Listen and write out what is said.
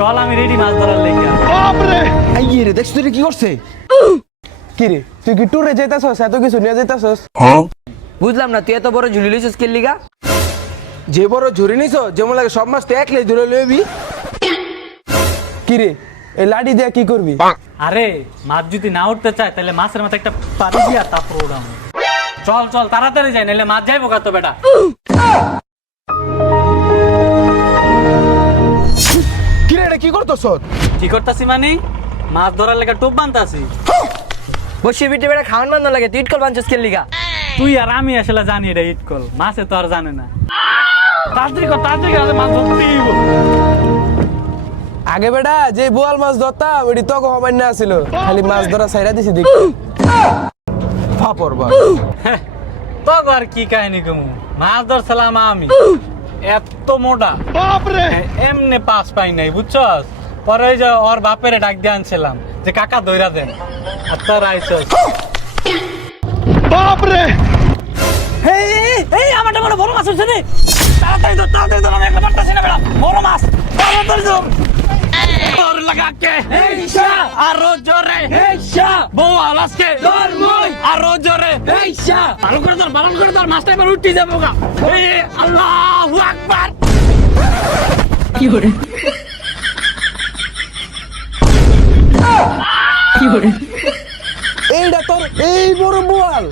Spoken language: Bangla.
চল আমি রেডি মাছ ধরার লেগে। আইয়ে রে দেখছ তুই কি করছে? কি রে তুই কি ট্যুরে যাইতাছস? এত কিছু নিয়ে যাইতাছস? বুঝলাম না তুই এত বড় ঝুলি লইছিস কে লিগা? যে বড় ঝুরি নিছ যেমন লাগে সব মাছ তো একলাই ধরে লইবি। কি রে এই লাঠি দিয়া কি করবি? আরে মাছ যদি না উঠতে চায় তাহলে মাছের মাথায় একটা পানি দিয়া তারপর উড়াম। চল চল তাড়াতাড়ি যাই নাহলে মাছ যাইবো কত বেটা। কি রে এটা কি করতেছ? কি করতাছি মানে মাছ ধরার লেগে টোপ বানতাছি। বসে বিটে বেটা খাওয়ান মান না লাগে তুই ইটকল বানছিস কে লিগা? তুই আর আমি আসলে জানি এটা ইট কল, মাছে তো আর জানে না। তাড়াতাড়ি কর মাছ ধরতে দিব। আগে বেটা যে বোয়াল মাছ ধরতাম ওটি তো হবার না ছিল, খালি মাছ ধরা ছাইরা দিছি দেখ। ফাপর বা তো আর কি কাহিনী কমু, মাছ ধরছিলাম আমি এত মোটা এমনি পাস পাই নাই বুঝছস। পরে ওই যে ওর বাপেরে ডাক দিয়ে আনছিলাম যে কাকা দইরা দেন, আর তোর আইসস। এই আমারটা বড় মাছ হচ্ছে রে, তাড়াতাড়ি ধর আমি একটা পারতাছি না বেটা, বড় মাছ তাড়াতাড়ি ধর। তোর লাগাকে হেইশা আরো জোরে হেইশা বউ আলাসকে ধর মই আরো জোরে হেইশা ভালো করে ধর মাছটা এবার উঠে যাবো গা। এই আল্লাহু আকবার। কি করে এইটা তোর এই বড় বোয়াল?